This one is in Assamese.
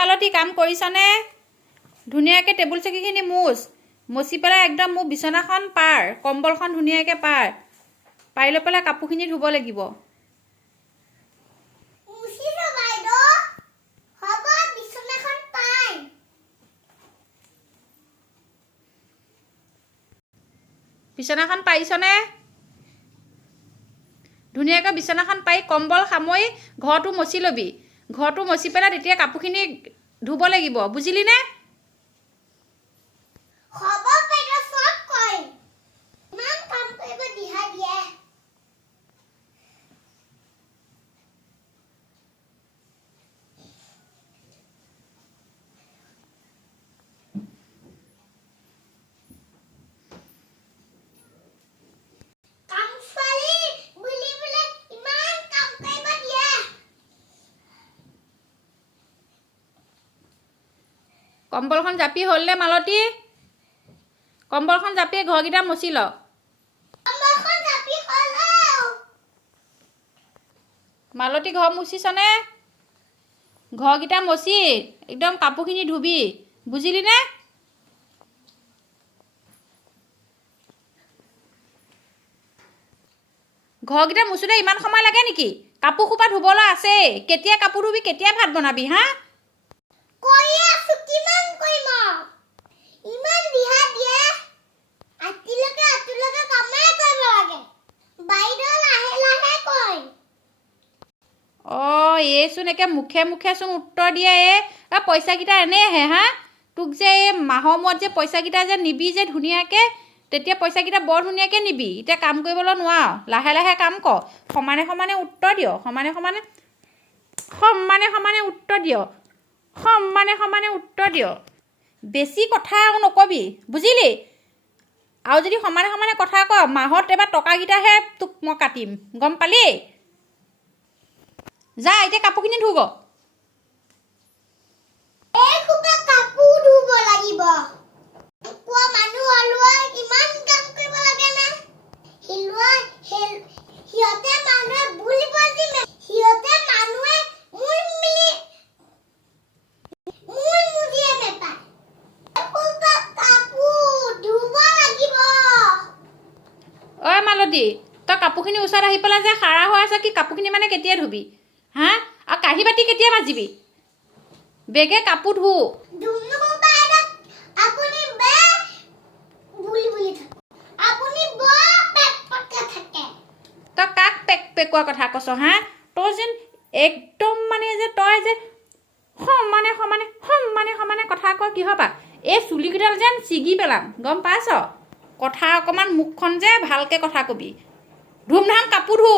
মালতী কাম কৰিছনে ধুনীয়াকৈ টেবুল চকীখিনি মচি পেলাই একদম মোৰ বিছনাখন পাৰ কম্বলখন ধুনীয়াকৈ পাৰি লৈ পেলাই কাপোৰখিনি ধুব লাগিব বিছনাখন পাৰিছনে ধুনীয়াকৈ বিছনাখন পাৰি কম্বল সামৰি ঘৰটো মচি ল'বি ঘৰটো মচি পেলাই তেতিয়া কাপোৰখিনি ধুব লাগিব বুজিলি নে কম্বলখন জাপি হ'লনে মালতী কম্বলখন জাপি ঘৰকেইটা মচি ল মালতী ঘৰ মুচিছনে ঘৰকেইটা মচি একদম কাপোৰখিনি ধুবি বুজিলি নে ঘৰকেইটা মুচোতে ইমান সময় লাগে নেকি কাপোৰ খোপা ধুবলৈ আছে কেতিয়া কাপোৰ ধুবি কেতিয়া ভাত বনাবি হা এইচোন একে মুখে চোন উত্তৰ দিয়ে পইচাকেইটা এনেই আহে হা তোক যে এই মাহৰ মূৰত যে পইচাকেইটা যে নিবি যে ধুনীয়াকৈ তেতিয়া পইচাকেইটা বৰ ধুনীয়াকৈ নিবি এতিয়া কাম কৰিবলৈ নোৱাৰ লাহে কাম কৰ সমানে উত্তৰ দিয় সমানে উত্তৰ দিয় বেছি কথা নকবি বুজিলি আৰু যদি সমানে কথা ক মাহত এবাৰ টকাকেইটাহে তোক মই কাটিম গম পালি যা এতিয়া কাপোৰখিনি ধুব ঐ মালতী তই কাপোৰখিনি ওচৰত আহি পেলাই যে খাৰা হৈ আছে কি কাপোৰখিনি মানে কেতিয়া ধুবি হা আৰু কাঁহী বাতি কেতিয়া মাজিবি বেগে কাপোৰ ধু তই কাক পেকোৱা কথা কৈছ হা তই যেন একদম মানে যে তই যে সমানে কথা কয় কিহৰ পৰা এই চুলিকেইডাল যেন ছিগি পেলাম গম পাইছ কথা অকণমান মুখখন যে ভালকৈ কথা কবি ধুমধাম কাপোৰ ধু